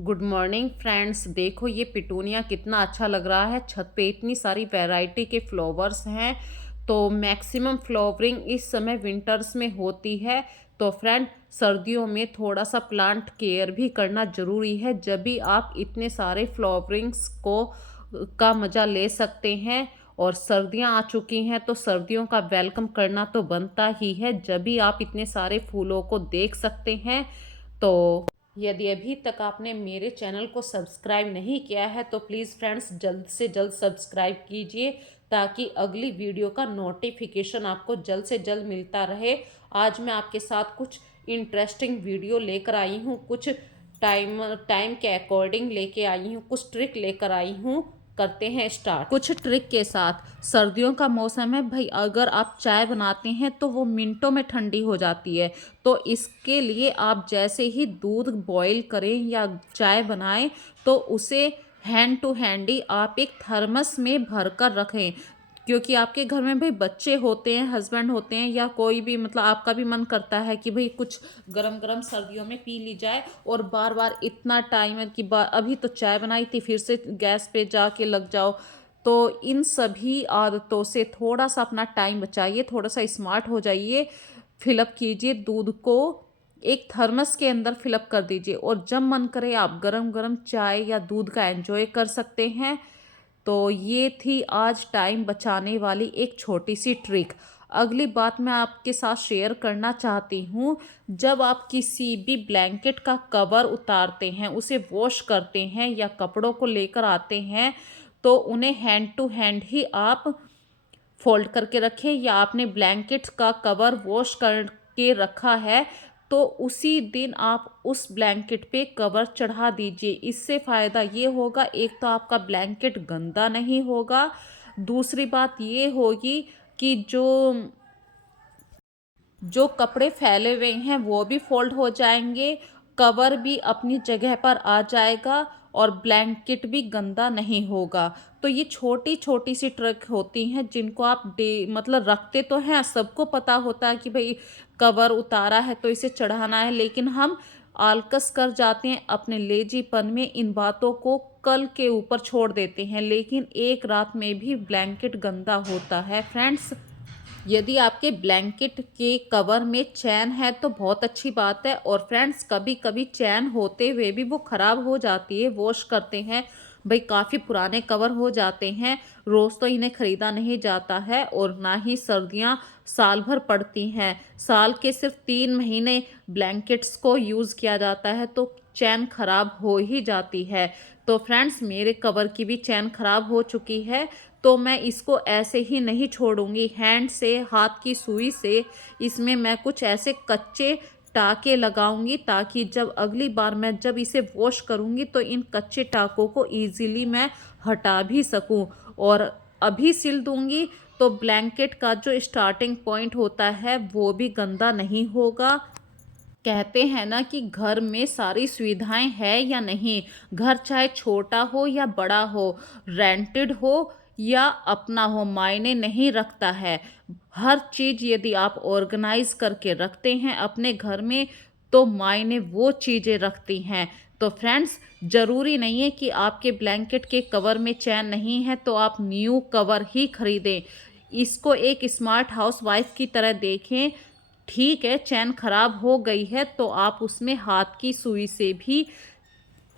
Good morning friends. देखो ये petunia कितना अच्छा लग रहा है। छत पे इतनी सारी वैरायटी के फ्लावर्स हैं। तो मैक्सिमम फ्लावरिंग इस समय विंटर्स में होती है। तो फ्रेंड, सर्दियों में थोड़ा सा प्लांट केयर भी करना ज़रूरी है, जब भी आप इतने सारे फ्लावरिंग्स को का मज़ा ले सकते हैं। और सर्दियां आ चुकी हैं तो सर्दियों का वेलकम करना तो बनता ही है, जब भी आप इतने सारे फूलों को देख सकते हैं। तो यदि अभी तक आपने मेरे चैनल को सब्सक्राइब नहीं किया है तो प्लीज़ फ्रेंड्स जल्द से जल्द सब्सक्राइब कीजिए, ताकि अगली वीडियो का नोटिफिकेशन आपको जल्द से जल्द मिलता रहे। आज मैं आपके साथ कुछ इंटरेस्टिंग वीडियो लेकर आई हूँ, कुछ टाइम टाइम के अकॉर्डिंग लेके आई हूँ, कुछ ट्रिक लेकर आई हूँ। करते हैं स्टार्ट कुछ ट्रिक के साथ। सर्दियों का मौसम है भाई, अगर आप चाय बनाते हैं तो वो मिनटों में ठंडी हो जाती है। तो इसके लिए आप जैसे ही दूध बॉईल करें या चाय बनाएं तो उसे हैंड टू हैंड ही आप एक थर्मस में भर कर रखें। क्योंकि आपके घर में भाई बच्चे होते हैं, हस्बैंड होते हैं, या कोई भी मतलब आपका भी मन करता है कि भाई कुछ गरम गरम सर्दियों में पी ली जाए, और बार बार इतना टाइम है कि अभी तो चाय बनाई थी फिर से गैस पे जाके लग जाओ। तो इन सभी आदतों से थोड़ा सा अपना टाइम बचाइए, थोड़ा सा स्मार्ट हो जाइए। फिलअप कीजिए दूध को, एक थर्मस के अंदर फिलअप कर दीजिए, और जब मन करे आप गरम गरम चाय या दूध का एंजॉय कर सकते हैं। तो ये थी आज टाइम बचाने वाली एक छोटी सी ट्रिक। अगली बात मैं आपके साथ शेयर करना चाहती हूँ। जब आप किसी भी ब्लैंकेट का कवर उतारते हैं, उसे वॉश करते हैं या कपड़ों को लेकर आते हैं, तो उन्हें हैंड टू हैंड ही आप फोल्ड करके रखें। या आपने ब्लैंकेट का कवर वॉश करके रखा है तो उसी दिन आप उस ब्लैंकेट पे कवर चढ़ा दीजिए। इससे फ़ायदा ये होगा, एक तो आपका ब्लैंकेट गंदा नहीं होगा, दूसरी बात ये होगी कि जो जो कपड़े फैले हुए हैं वो भी फोल्ड हो जाएंगे, कवर भी अपनी जगह पर आ जाएगा, और ब्लैंकेट भी गंदा नहीं होगा। तो ये छोटी छोटी सी ट्रिक होती हैं जिनको आप डे मतलब रखते तो हैं, सबको पता होता है कि भाई कवर उतारा है तो इसे चढ़ाना है, लेकिन हम आलकस कर जाते हैं अपने लेजीपन में, इन बातों को कल के ऊपर छोड़ देते हैं, लेकिन एक रात में भी ब्लैंकेट गंदा होता है फ्रेंड्स। यदि आपके ब्लैंकेट के कवर में चैन है तो बहुत अच्छी बात है। और फ्रेंड्स, कभी कभी चैन होते हुए भी वो ख़राब हो जाती है, वॉश करते हैं भाई काफ़ी पुराने कवर हो जाते हैं, रोज़ तो इन्हें ख़रीदा नहीं जाता है, और ना ही सर्दियाँ साल भर पड़ती हैं। साल के सिर्फ 3 महीने ब्लैंकेट्स को यूज़ किया जाता है, तो चैन ख़राब हो ही जाती है। तो फ्रेंड्स, मेरे कवर की भी चैन ख़राब हो चुकी है, तो मैं इसको ऐसे ही नहीं छोड़ूंगी। हैंड से, हाथ की सुई से इसमें मैं कुछ ऐसे कच्चे टाके लगाऊंगी, ताकि जब अगली बार मैं जब इसे वॉश करूंगी तो इन कच्चे टाकों को इजीली मैं हटा भी सकूं। और अभी सिल दूंगी तो ब्लैंकेट का जो स्टार्टिंग पॉइंट होता है वो भी गंदा नहीं होगा। कहते हैं ना कि घर में सारी सुविधाएं है या नहीं, घर चाहे छोटा हो या बड़ा हो, रेंटेड हो या अपना हो, मायने नहीं रखता है। हर चीज़ यदि आप ऑर्गेनाइज करके रखते हैं अपने घर में तो मायने वो चीज़ें रखती हैं। तो फ्रेंड्स, ज़रूरी नहीं है कि आपके ब्लैंकेट के कवर में चैन नहीं है तो आप न्यू कवर ही खरीदें। इसको एक स्मार्ट हाउस वाइफ की तरह देखें। ठीक है, चैन खराब हो गई है तो आप उसमें हाथ की सुई से भी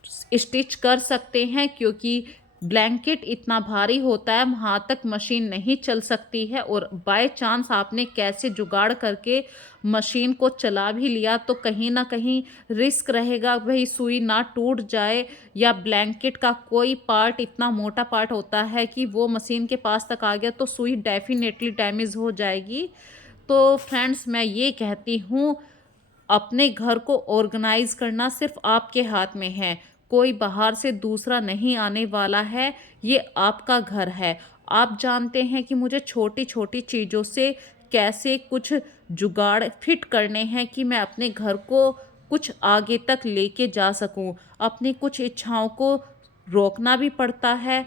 स्टिच कर सकते हैं, क्योंकि ब्लैंकेट इतना भारी होता है, वहाँ तक मशीन नहीं चल सकती है। और बाय चांस आपने कैसे जुगाड़ करके मशीन को चला भी लिया तो कहीं ना कहीं रिस्क रहेगा भाई सुई ना टूट जाए, या ब्लैंकेट का कोई पार्ट इतना मोटा पार्ट होता है कि वो मशीन के पास तक आ गया तो सुई डेफिनेटली डैमेज हो जाएगी। तो फ्रेंड्स, मैं ये कहती हूँ, अपने घर को ऑर्गेनाइज करना सिर्फ आपके हाथ में है। कोई बाहर से दूसरा नहीं आने वाला है, ये आपका घर है। आप जानते हैं कि मुझे छोटी छोटी चीज़ों से कैसे कुछ जुगाड़ फिट करने हैं कि मैं अपने घर को कुछ आगे तक लेके जा सकूं। अपनी कुछ इच्छाओं को रोकना भी पड़ता है।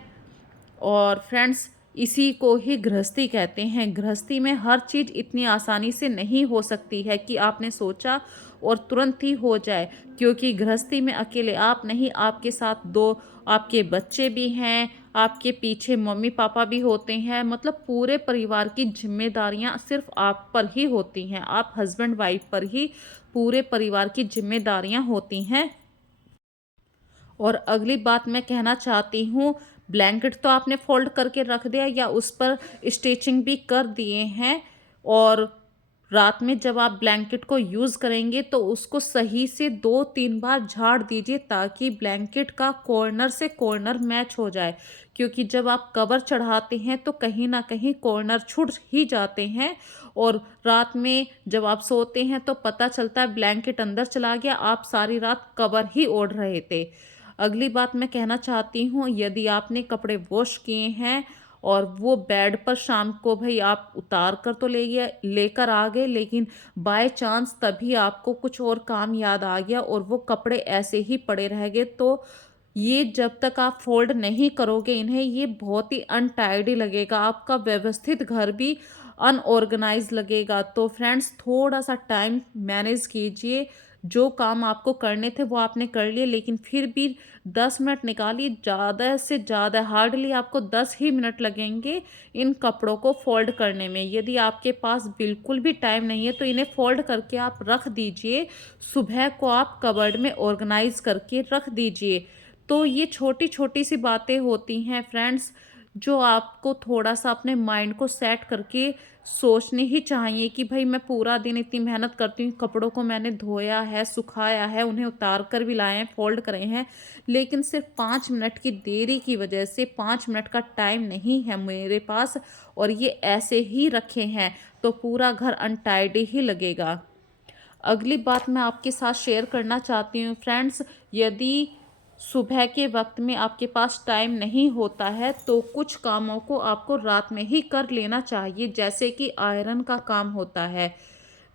और फ्रेंड्स, इसी को ही गृहस्थी कहते हैं। गृहस्थी में हर चीज़ इतनी आसानी से नहीं हो सकती है कि आपने सोचा और तुरंत ही हो जाए, क्योंकि गृहस्थी में अकेले आप नहीं, आपके साथ 2 आपके बच्चे भी हैं, आपके पीछे मम्मी-पापा भी होते हैं, मतलब पूरे परिवार की ज़िम्मेदारियाँ सिर्फ़ आप पर ही होती हैं। आप हस्बैंड-वाइफ़ पर ही पूरे परिवार की ज़िम्मेदारियाँ होती हैं। और अगली बात मैं कहना चाहती हूँ, ब्लैंकेट तो आपने फ़ोल्ड करके रख दिया या उस पर स्टिचिंग भी कर दिए हैं, और रात में जब आप ब्लैंकेट को यूज़ करेंगे तो उसको सही से 2-3 बार झाड़ दीजिए, ताकि ब्लैंकेट का कॉर्नर से कॉर्नर मैच हो जाए। क्योंकि जब आप कवर चढ़ाते हैं तो कहीं न कहीं कॉर्नर छूट ही जाते हैं, और रात में जब आप सोते हैं तो पता चलता है ब्लैंकेट अंदर चला गया, आप सारी रात कवर ही ओढ़ रहे थे। अगली बात मैं कहना चाहती हूँ, यदि आपने कपड़े वॉश किए हैं और वो बेड पर शाम को भई आप उतार कर तो लेकर आ गए, लेकिन बाय चांस तभी आपको कुछ और काम याद आ गया और वो कपड़े ऐसे ही पड़े रह गए, तो ये जब तक आप फ़ोल्ड नहीं करोगे इन्हें, ये बहुत ही अनटाइडी लगेगा, आपका व्यवस्थित घर भी अनऑर्गनाइज़ लगेगा। तो फ्रेंड्स, थोड़ा-सा टाइम मैनेज कीजिए, जो काम आपको करने थे वो आपने कर लिए, लेकिन फिर भी 10 मिनट निकालिए, ज़्यादा से ज़्यादा हार्डली आपको 10 ही मिनट लगेंगे इन कपड़ों को फ़ोल्ड करने में। यदि आपके पास बिल्कुल भी टाइम नहीं है तो इन्हें फ़ोल्ड करके आप रख दीजिए, सुबह को आप कबर्ड में ऑर्गनाइज़ करके रख दीजिए। तो ये छोटी-छोटी सी बातें होती हैं फ्रेंड्स, जो आपको थोड़ा-सा अपने माइंड को सेट करके सोचनी ही चाहिए कि भई मैं पूरा दिन इतनी मेहनत करती हूँ, कपड़ों को मैंने धोया है, सुखाया है, उन्हें उतार कर भी लाए हैं, फ़ोल्ड करे हैं, लेकिन सिर्फ़ 5 मिनट की देरी की वजह से 5 मिनट का टाइम नहीं है मेरे पास और ये ऐसे ही रखे हैं, तो पूरा घर अनटाइडी ही लगेगा। अगली बात मैं आपके साथ शेयर करना चाहती हूँ फ्रेंड्स, यदि सुबह के वक्त में आपके पास टाइम नहीं होता है तो कुछ कामों को आपको रात में ही कर लेना चाहिए, जैसे कि आयरन का काम होता है।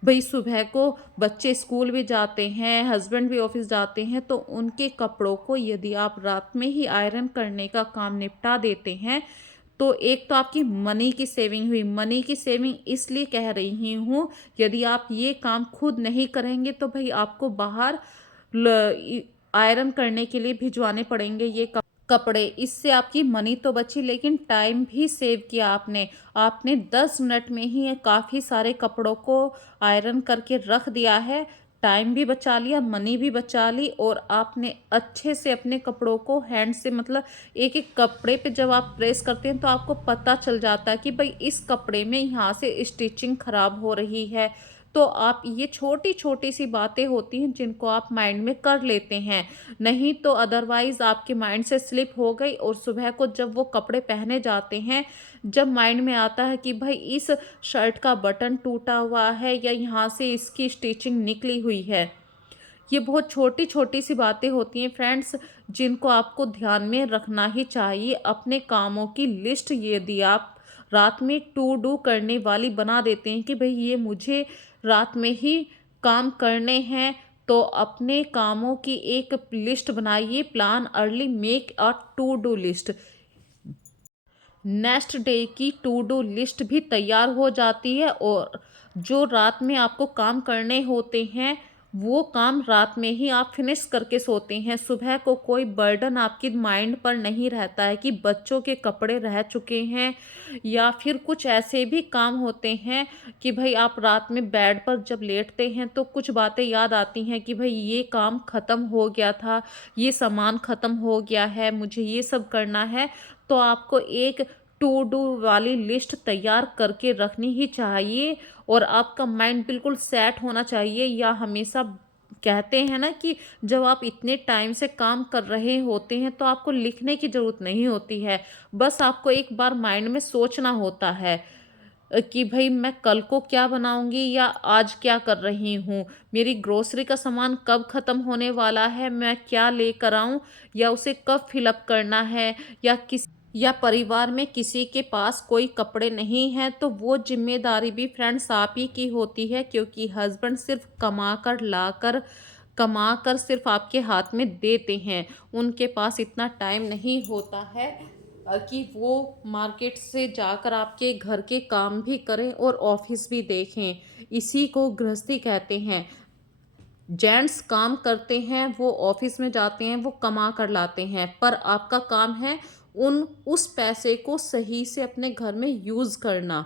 भई सुबह को बच्चे स्कूल भी जाते हैं, हस्बैंड भी ऑफिस जाते हैं, तो उनके कपड़ों को यदि आप रात में ही आयरन करने का काम निपटा देते हैं, तो एक तो आपकी मनी की सेविंग हुई। मनी की सेविंग इसलिए कह रही हूँ, यदि आप ये काम खुद नहीं करेंगे तो भई आपको बाहर ल इ आयरन करने के लिए भिजवाने पड़ेंगे ये कपड़े। इससे आपकी मनी तो बची, लेकिन टाइम भी सेव किया आपने। आपने 10 मिनट में ही ये काफ़ी सारे कपड़ों को आयरन करके रख दिया है। टाइम भी बचा लिया, मनी भी बचा ली, और आपने अच्छे से अपने कपड़ों को हैंड से, मतलब एक-एक कपड़े पे जब आप प्रेस करते हैं तो आपको पता चल जाता है कि भई इस कपड़े में यहाँ से स्टिचिंग खराब हो रही है। तो आप, ये छोटी-छोटी सी बातें होती हैं जिनको आप माइंड में कर लेते हैं। नहीं तो अदरवाइज़ आपके माइंड से स्लिप हो गई, और सुबह को जब वो कपड़े पहने जाते हैं, जब माइंड में आता है कि भाई इस शर्ट का बटन टूटा हुआ है या यहाँ से इसकी स्टिचिंग निकली हुई है। ये बहुत छोटी-छोटी सी बातें होती हैं फ्रेंड्स, जिनको आपको ध्यान में रखना ही चाहिए। अपने कामों की लिस्ट यदि आप रात में टू डू करने वाली बना देते हैं कि भई ये मुझे रात में ही काम करने हैं, तो अपने कामों की एक लिस्ट बनाइए, plan early, make a to do list. Next day की टू डू लिस्ट भी तैयार हो जाती है, और जो रात में आपको काम करने होते हैं वो काम रात में ही आप फिनिश करके सोते हैं। सुबह को कोई बर्डन आपके माइंड पर नहीं रहता है कि बच्चों के कपड़े रह चुके हैं, या फिर कुछ ऐसे भी काम होते हैं कि भाई आप रात में बेड पर जब लेटते हैं तो कुछ बातें याद आती हैं कि भाई ये काम ख़त्म हो गया था, ये सामान ख़त्म हो गया है, मुझे ये सब करना है। तो आपको एक टू डू वाली लिस्ट तैयार करके रखनी ही चाहिए, और आपका माइंड बिल्कुल सेट होना चाहिए। या हमेशा कहते हैं ना कि जब आप इतने टाइम से काम कर रहे होते हैं तो आपको लिखने की ज़रूरत नहीं होती है, बस आपको एक बार माइंड में सोचना होता है कि भई मैं कल को क्या बनाऊँगी या आज क्या कर रही हूँ, मेरी ग्रोसरी का सामान कब ख़त्म होने वाला है, मैं क्या लेकर आऊँ, या उसे कब फ़िल अप करना है, या परिवार में किसी के पास कोई कपड़े नहीं हैं, तो वो ज़िम्मेदारी भी फ्रेंड्स आप ही की होती है, क्योंकि हस्बैंड सिर्फ़ कमा कर सिर्फ़ आपके हाथ में देते हैं। उनके पास इतना टाइम नहीं होता है। कि वो मार्केट से जाकर आपके घर के काम भी करें और ऑफिस भी देखें। इसी को गृहस्थी कहते हैं। जेंट्स काम करते हैं, वो ऑफिस में जाते हैं, वो कमा कर लाते हैं, पर आपका काम है उन उस पैसे को सही से अपने घर में यूज़ करना।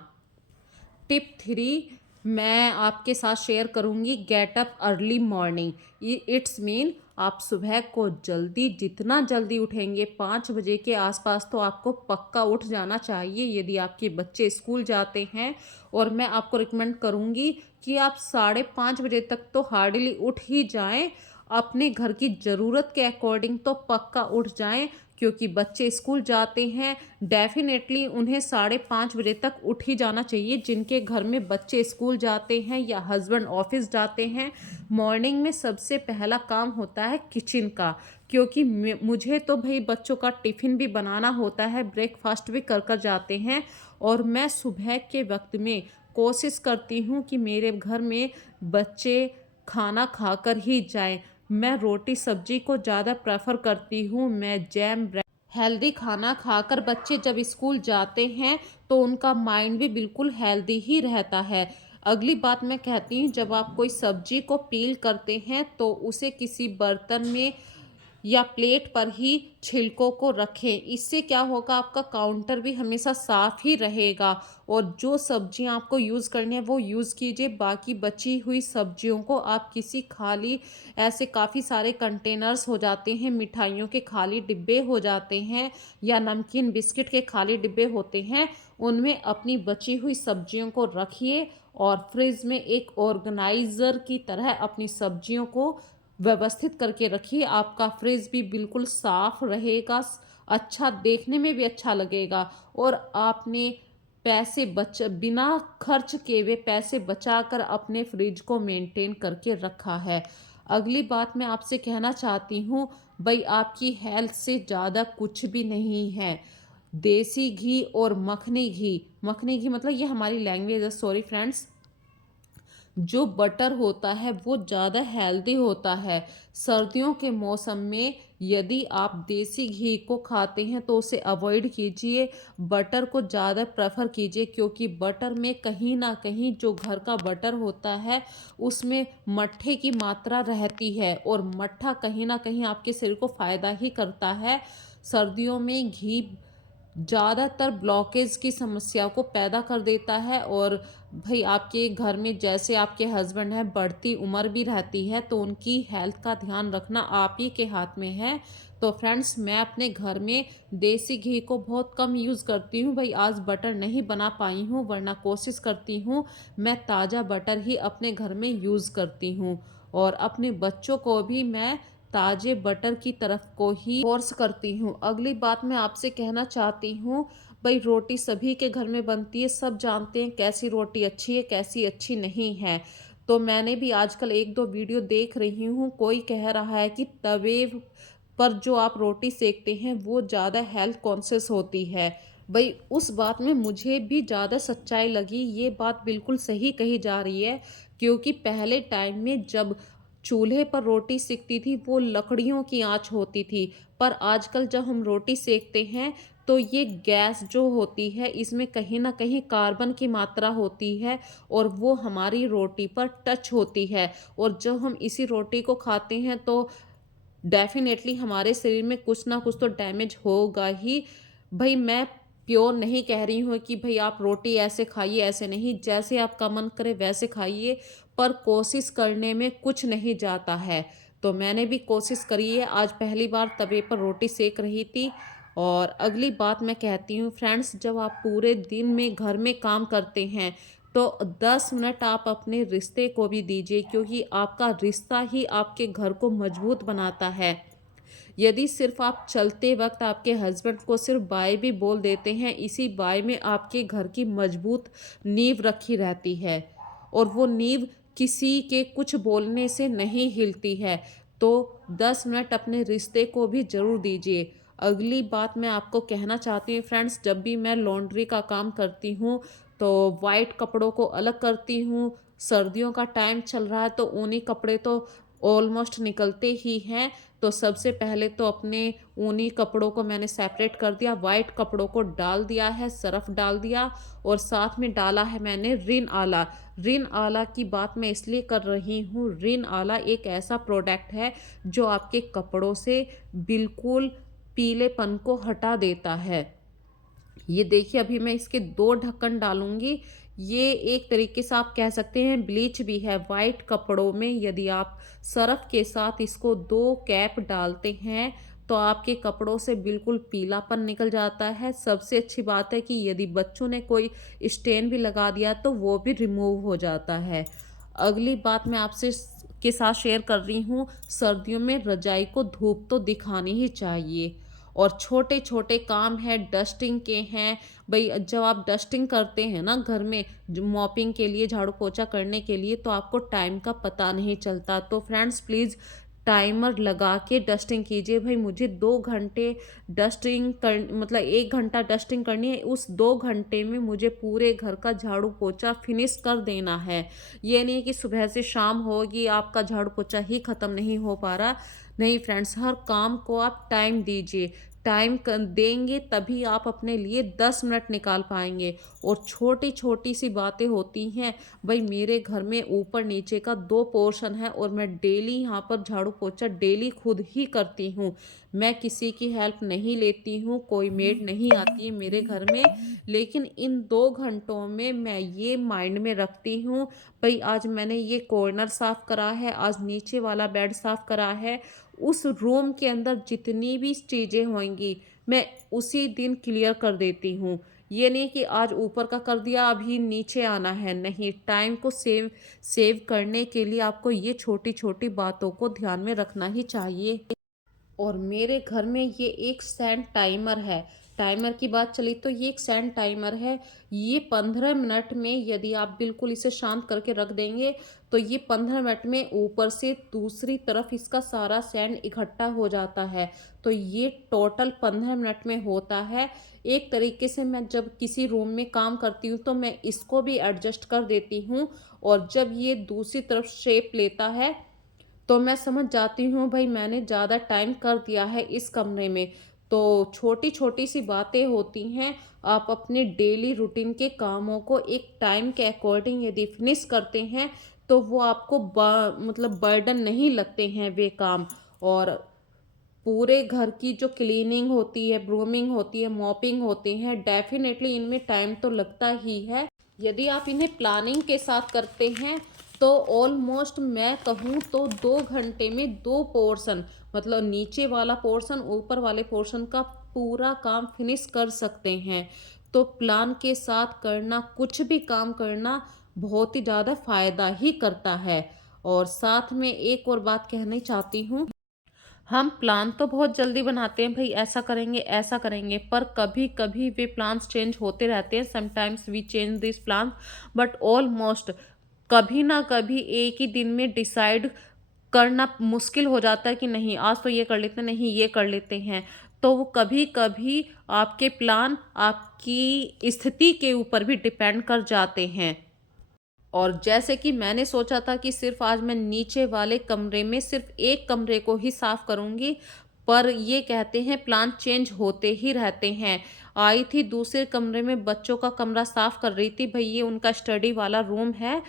टिप 3 मैं आपके साथ शेयर करूँगी, गेट अप अर्ली मॉर्निंग। ये इट्स मीन आप सुबह को जल्दी, जितना जल्दी उठेंगे 5 बजे के आसपास तो आपको पक्का उठ जाना चाहिए यदि आपके बच्चे स्कूल जाते हैं। और मैं आपको रिकमेंड करूँगी कि आप 5:30 बजे तक तो हार्डली उठ ही जाएं। अपने घर की ज़रूरत के अकॉर्डिंग तो पक्का उठ जाएं, क्योंकि बच्चे स्कूल जाते हैं, डेफिनेटली उन्हें 5:30 बजे तक उठ ही जाना चाहिए। जिनके घर में बच्चे स्कूल जाते हैं या हस्बैंड ऑफिस जाते हैं, मॉर्निंग में सबसे पहला काम होता है किचन का, क्योंकि मुझे तो भाई बच्चों का टिफ़िन भी बनाना होता है, ब्रेकफास्ट भी कर कर जाते हैं। और मैं सुबह के वक्त में कोशिश करती हूँ कि मेरे घर में बच्चे खाना खाकर ही जाएं। मैं रोटी सब्जी को ज़्यादा प्रेफर करती हूँ। मैं जैम हेल्दी खाना खाकर बच्चे जब स्कूल जाते हैं तो उनका माइंड भी बिल्कुल हेल्दी ही रहता है। अगली बात मैं कहती हूँ, जब आप कोई सब्जी को पील करते हैं तो उसे किसी बर्तन में या प्लेट पर ही छिलकों को रखें। इससे क्या होगा, आपका काउंटर भी हमेशा साफ ही रहेगा। और जो सब्जियां आपको यूज़ करनी है वो यूज़ कीजिए। बाकी बची हुई सब्जियों को आप किसी खाली, ऐसे काफ़ी सारे कंटेनर्स हो जाते हैं, मिठाइयों के खाली डिब्बे हो जाते हैं या नमकीन बिस्किट के खाली डिब्बे होते हैं, उनमें अपनी बची हुई सब्जियों को रखिए और फ्रिज में एक ऑर्गेनाइज़र की तरह अपनी सब्जियों को व्यवस्थित करके रखिए। आपका फ्रिज भी बिल्कुल साफ रहेगा, अच्छा देखने में भी अच्छा लगेगा। और आपने पैसे बच बिना खर्च किए हुए पैसे बचाकर अपने फ्रिज को मेंटेन करके रखा है। अगली बात मैं आपसे कहना चाहती हूँ, भाई आपकी हेल्थ से ज़्यादा कुछ भी नहीं है। देसी घी और मखनी घी मतलब ये हमारी लैंग्वेज है, सॉरी फ्रेंड्स। जो बटर होता है वो ज़्यादा हेल्दी होता है। सर्दियों के मौसम में यदि आप देसी घी को खाते हैं तो उसे अवॉइड कीजिए, बटर को ज़्यादा प्रेफर कीजिए, क्योंकि बटर में कहीं ना कहीं जो घर का बटर होता है उसमें मट्ठे की मात्रा रहती है और मट्ठा कहीं ना कहीं आपके शरीर को फ़ायदा ही करता है। सर्दियों में घी ज़्यादातर ब्लॉकेज की समस्या को पैदा कर देता है। और भाई आपके घर में जैसे आपके हस्बैंड हैं, बढ़ती उम्र भी रहती है, तो उनकी हेल्थ का ध्यान रखना आप ही के हाथ में है। तो फ्रेंड्स, मैं अपने घर में देसी घी को बहुत कम यूज़ करती हूँ। भाई आज बटर नहीं बना पाई हूँ, वरना कोशिश करती हूँ मैं ताज़ा बटर ही अपने घर में यूज़ करती हूँ। और अपने बच्चों को भी मैं ताज़े बटर की तरफ को ही फोर्स करती हूँ। अगली बात मैं आपसे कहना चाहती हूँ, भाई रोटी सभी के घर में बनती है, सब जानते हैं कैसी रोटी अच्छी है कैसी अच्छी नहीं है। तो मैंने भी आजकल एक दो वीडियो देख रही हूँ, कोई कह रहा है कि तवे पर जो आप रोटी सेकते हैं वो ज़्यादा हेल्थ कॉन्शियस होती है। भाई उस बात में मुझे भी ज़्यादा सच्चाई लगी, ये बात बिल्कुल सही कही जा रही है। क्योंकि पहले टाइम में जब चूल्हे पर रोटी सिकती थी वो लकड़ियों की आंच होती थी, पर आजकल जब हम रोटी सेकते हैं तो ये गैस जो होती है इसमें कहीं ना कहीं कार्बन की मात्रा होती है और वो हमारी रोटी पर टच होती है। और जब हम इसी रोटी को खाते हैं तो डेफिनेटली हमारे शरीर में कुछ ना कुछ तो डैमेज होगा ही। भाई मैं प्योर नहीं कह रही हूँ कि भाई आप रोटी ऐसे खाइए, ऐसे नहीं, जैसे आपका मन करे वैसे खाइए, पर कोशिश करने में कुछ नहीं जाता है। तो मैंने भी कोशिश करी है, आज पहली बार तवे पर रोटी सेक रही थी। और अगली बात मैं कहती हूँ फ्रेंड्स, जब आप पूरे दिन में घर में काम करते हैं तो 10 मिनट आप अपने रिश्ते को भी दीजिए, क्योंकि आपका रिश्ता ही आपके घर को मजबूत बनाता है। यदि सिर्फ आप चलते वक्त आपके हस्बैंड को सिर्फ बाय भी बोल देते हैं, इसी बाय में आपके घर की मजबूत नींव रखी रहती है और वो नींव किसी के कुछ बोलने से नहीं हिलती है। तो 10 मिनट अपने रिश्ते को भी ज़रूर दीजिए। अगली बात मैं आपको कहना चाहती हूँ फ्रेंड्स, जब भी मैं लॉन्ड्री का काम करती हूँ तो वाइट कपड़ों को अलग करती हूँ। सर्दियों का टाइम चल रहा है तो ऊनी कपड़े तो ऑलमोस्ट निकलते ही हैं। तो सबसे पहले तो अपने ऊनी कपड़ों को मैंने सेपरेट कर दिया, वाइट कपड़ों को डाल दिया है, सर्फ़ डाल दिया और साथ में डाला है मैंने रिन आला। रिन आला की बात मैं इसलिए कर रही हूँ, रिन आला एक ऐसा प्रोडक्ट है जो आपके कपड़ों से बिल्कुल पीलेपन को हटा देता है। ये देखिए अभी मैं इसके 2 ढक्कन डालूँगी। ये एक तरीके से आप कह सकते हैं ब्लीच भी है। वाइट कपड़ों में यदि आप सर्फ़ के साथ इसको 2 कैप डालते हैं, तो आपके कपड़ों से बिल्कुल पीलापन निकल जाता है। सबसे अच्छी बात है कि यदि बच्चों ने कोई स्टेन भी लगा दिया तो वो भी रिमूव हो जाता है। अगली बात मैं आपसे के साथ शेयर कर रही हूँ, सर्दियों में रज़ाई को धूप तो दिखानी ही चाहिए। और छोटे-छोटे काम हैं, डस्टिंग के हैं, भई जब आप डस्टिंग करते हैं ना घर में, मॉपिंग के लिए, झाड़ू-पोछा करने के लिए, तो आपको टाइम का पता नहीं चलता। तो फ्रेंड्स प्लीज़ टाइमर लगा के डस्टिंग कीजिए। भई मुझे 2 घंटे डस्टिंग कर मतलब 1 घंटा डस्टिंग करनी है, उस 2 घंटे में मुझे पूरे घर का झाड़ू-पोछा फिनिश कर देना है। ये नहीं कि सुबह से शाम होगी, आपका झाड़ू-पोछा ही खत्म नहीं हो पा रहा। नहीं फ्रेंड्स, हर काम को आप टाइम दीजिए। टाइम देंगे तभी आप अपने लिए 10 मिनट निकाल पाएंगे। और छोटी छोटी सी बातें होती हैं। भाई मेरे घर में ऊपर नीचे का 2 पोर्शन है और मैं डेली यहाँ पर झाड़ू पोछा डेली खुद ही करती हूँ। मैं किसी की हेल्प नहीं लेती हूँ, कोई मेड नहीं आती है मेरे घर में। लेकिन इन 2 घंटों में मैं ये माइंड में रखती हूँ, भाई आज मैंने ये कॉर्नर साफ करा है, आज नीचे वाला बेड साफ करा है। उस रूम के अंदर जितनी भी चीज़ें होंगी मैं उसी दिन क्लियर कर देती हूँ। ये नहीं कि आज ऊपर का कर दिया अभी नीचे आना है, नहीं। टाइम को सेव सेव करने के लिए आपको ये छोटी-छोटी बातों को ध्यान में रखना ही चाहिए। और मेरे घर में ये एक सैंड टाइमर है। टाइमर की बात चली तो ये एक सैंड टाइमर है। ये 15 मिनट में यदि आप बिल्कुल इसे शांत करके रख देंगे, तो ये 15 मिनट में ऊपर से दूसरी तरफ इसका सारा सैंड इकट्ठा हो जाता है। तो ये टोटल 15 मिनट में होता है। एक तरीके से मैं जब किसी रूम में काम करती हूँ तो मैं इसको भी एडजस्ट कर देती हूँ। और जब ये दूसरी तरफ शेप लेता है तो मैं समझ जाती हूँ भाई मैंने ज़्यादा टाइम कर दिया है इस कमरे में। तो छोटी-छोटी सी बातें होती हैं, आप अपने डेली रूटीन के कामों को एक टाइम के अकॉर्डिंग यदि फिनिश करते हैं, तो वो आपको मतलब बर्डन नहीं लगते हैं वे काम। और पूरे घर की जो क्लीनिंग होती है, ब्रूमिंग होती है, मॉपिंग होती है, डेफ़िनेटली इनमें टाइम तो लगता ही है। यदि आप इन्हें प्लानिंग के साथ करते हैं, तो ऑलमोस्ट मैं कहूँ तो 2 घंटे में 2 पोर्शन, मतलब नीचे वाला पोर्शन, ऊपर वाले पोर्शन का पूरा काम फिनिश कर सकते हैं। तो प्लान के साथ करना, कुछ भी काम करना बहुत ही ज़्यादा फ़ायदा ही करता है। और साथ में एक और बात कहनी चाहती हूँ, हम प्लान तो बहुत जल्दी बनाते हैं, भई ऐसा करेंगे, पर कभी-कभी वे प्लान्स चेंज होते रहते हैं। Sometimes we change this plan, but almost कभी ना कभी एक ही दिन में डिसाइड करना मुश्किल हो जाता है कि नहीं आज तो ये कर लेते हैं, नहीं ये कर लेते हैं। तो वो कभी-कभी आपके प्लान आपकी स्थिति के ऊपर भी डिपेंड कर जाते हैं। और जैसे कि मैंने सोचा था कि सिर्फ़ आज मैं नीचे वाले कमरे में सिर्फ़ एक कमरे को ही साफ़ करूँगी, पर ये कहते हैं प्लान चेंज होते ही रहते हैं। आई थी दूसरे कमरे में, बच्चों का कमरा साफ़ कर रही थी, भई ये उनका स्टडी वाला रूम है।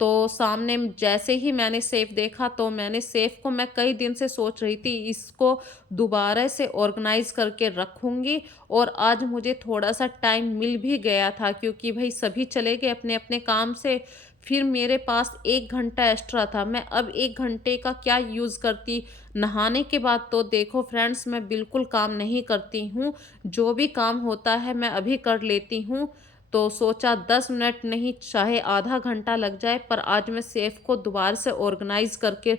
तो सामने जैसे ही मैंने सेफ देखा, तो मैंने सेफ को मैं कई दिन से सोच रही थी इसको दोबारा से ऑर्गेनाइज़ करके रखूँगी। और आज मुझे थोड़ा-सा टाइम मिल भी गया था क्योंकि भई सभी चले गए अपने-अपने काम से। फिर मेरे पास 1 घंटा एक्स्ट्रा था। मैं अब 1 घंटे का क्या यूज़ करती? नहाने के बाद तो देखो फ्रेंड्स मैं बिल्कुल काम नहीं करती हूँ। जो भी काम होता है मैं अभी कर लेती हूँ। तो सोचा 10 मिनट नहीं चाहे आधा घंटा लग जाए, पर आज मैं सेफ को दोबारा से ऑर्गेनाइज़ करके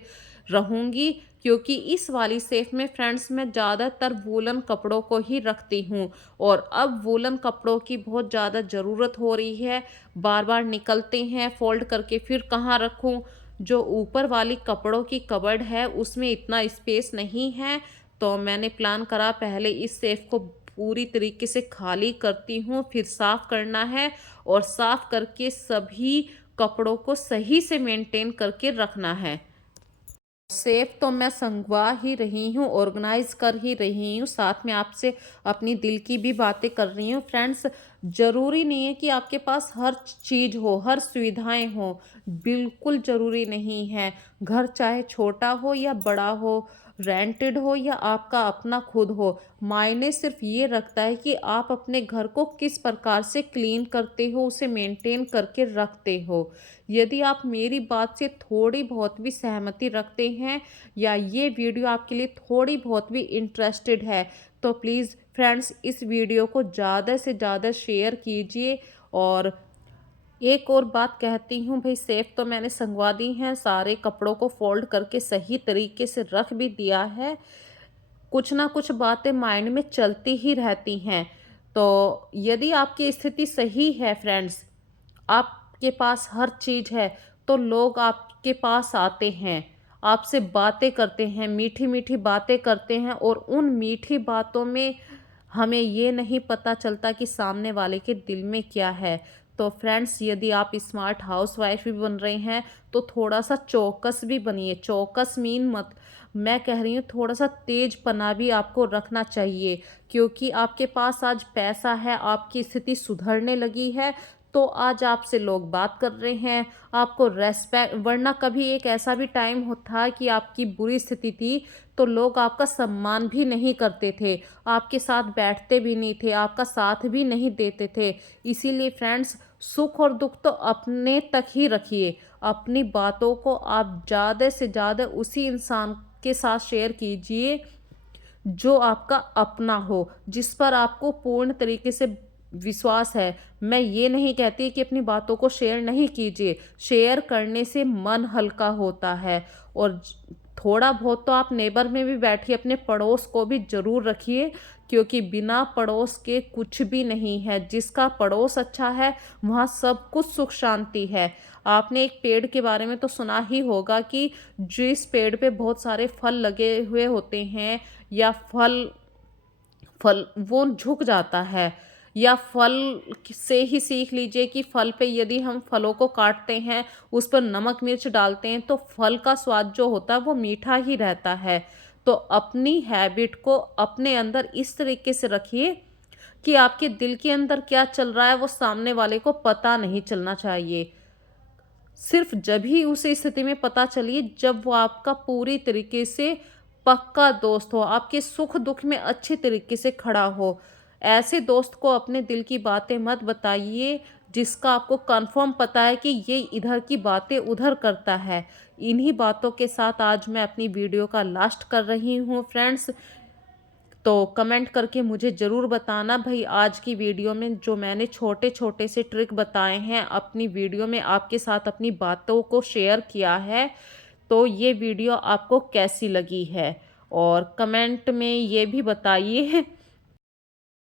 रहूँगी। क्योंकि इस वाली सेफ में फ्रेंड्स मैं ज़्यादातर वूलन कपड़ों को ही रखती हूँ। और अब वूलन कपड़ों की बहुत ज़्यादा ज़रूरत हो रही है। बार-बार निकलते हैं, फ़ोल्ड करके फिर कहाँ रखूँ? जो ऊपर वाली कपड़ों की कबर्ड है उसमें इतना स्पेस नहीं है। तो मैंने प्लान करा पहले इस सेफ को पूरी तरीके से खाली करती हूँ, फिर साफ़ करना है और साफ़ करके सभी कपड़ों को सही से मेंटेन करके रखना है। सेफ तो मैं संगवा ही रही हूँ, ऑर्गेनाइज कर ही रही हूँ, साथ में आपसे अपनी दिल की भी बातें कर रही हूँ। फ्रेंड्स, ज़रूरी नहीं है कि आपके पास हर चीज़ हो, हर सुविधाएं हो, बिल्कुल ज़रूरी नहीं है। घर चाहे छोटा हो या बड़ा हो, रेंटेड हो या आपका अपना खुद हो, मायने सिर्फ ये रखता है कि आप अपने घर को किस प्रकार से क्लीन करते हो, उसे मेंटेन करके रखते हो। यदि आप मेरी बात से थोड़ी बहुत भी सहमति रखते हैं या ये वीडियो आपके लिए थोड़ी बहुत भी इंटरेस्टेड है, तो प्लीज़ फ्रेंड्स इस वीडियो को ज़्यादा से ज़्यादा शेयर कीजिए। और एक और बात कहती हूँ भाई, सेफ तो मैंने संगवा दी हैं, सारे कपड़ों को फोल्ड करके सही तरीके से रख भी दिया है। कुछ ना कुछ बातें माइंड में चलती ही रहती हैं। तो यदि आपकी स्थिति सही है फ्रेंड्स, आपके पास हर चीज़ है, तो लोग आपके पास आते हैं, आपसे बातें करते हैं, मीठी मीठी बातें करते हैं, और उन मीठी बातों में हमें ये नहीं पता चलता कि सामने वाले के दिल में क्या है। तो फ्रेंड्स, यदि आप स्मार्ट हाउसवाइफ भी बन रहे हैं, तो थोड़ा सा चौकस भी बनिए। चौकस मीन मत मैं कह रही हूँ, थोड़ा सा तेजपना भी आपको रखना चाहिए, क्योंकि आपके पास आज पैसा है, आपकी स्थिति सुधरने लगी है, तो आज आपसे लोग बात कर रहे हैं, आपको रेस्पेक्ट। वरना कभी एक ऐसा भी टाइम हो था कि आपकी बुरी स्थिति थी, तो लोग आपका सम्मान भी नहीं करते थे, आपके साथ बैठते भी नहीं थे, आपका साथ भी नहीं देते थे। इसीलिए फ्रेंड्स, सुख और दुख तो अपने तक ही रखिए। अपनी बातों को आप ज़्यादा से ज़्यादा उसी इंसान के साथ शेयर कीजिए जो आपका अपना हो, जिस पर आपको पूर्ण तरीके से विश्वास है। मैं ये नहीं कहती कि अपनी बातों को शेयर नहीं कीजिए, शेयर करने से मन हल्का होता है। और थोड़ा बहुत तो आप नेबर में भी बैठिए, अपने पड़ोस को भी ज़रूर रखिए, क्योंकि बिना पड़ोस के कुछ भी नहीं है। जिसका पड़ोस अच्छा है, वहाँ सब कुछ सुख शांति है। आपने एक पेड़ के बारे में तो सुना ही होगा कि जिस पेड़ पे बहुत सारे फल लगे हुए होते हैं, या फल फल वो झुक जाता है। या फल से ही सीख लीजिए कि फल पे यदि हम फलों को काटते हैं, उस पर नमक मिर्च डालते हैं, तो फल का स्वाद जो होता है वो मीठा ही रहता है। तो अपनी हैबिट को अपने अंदर इस तरीके से रखिए कि आपके दिल के अंदर क्या चल रहा है वो सामने वाले को पता नहीं चलना चाहिए। सिर्फ जब ही उस स्थिति में पता चलिए जब वो आपका पूरी तरीके से पक्का दोस्त हो, आपके सुख दुख में अच्छे तरीके से खड़ा हो। ऐसे दोस्त को अपने दिल की बातें मत बताइए जिसका आपको कंफर्म पता है कि ये इधर की बातें उधर करता है। इन्हीं बातों के साथ आज मैं अपनी वीडियो का लास्ट कर रही हूँ फ्रेंड्स। तो कमेंट करके मुझे ज़रूर बताना भाई, आज की वीडियो में जो मैंने छोटे छोटे से ट्रिक बताए हैं, अपनी वीडियो में आपके साथ अपनी बातों को शेयर किया है, तो ये वीडियो आपको कैसी लगी है। और कमेंट में ये भी बताइए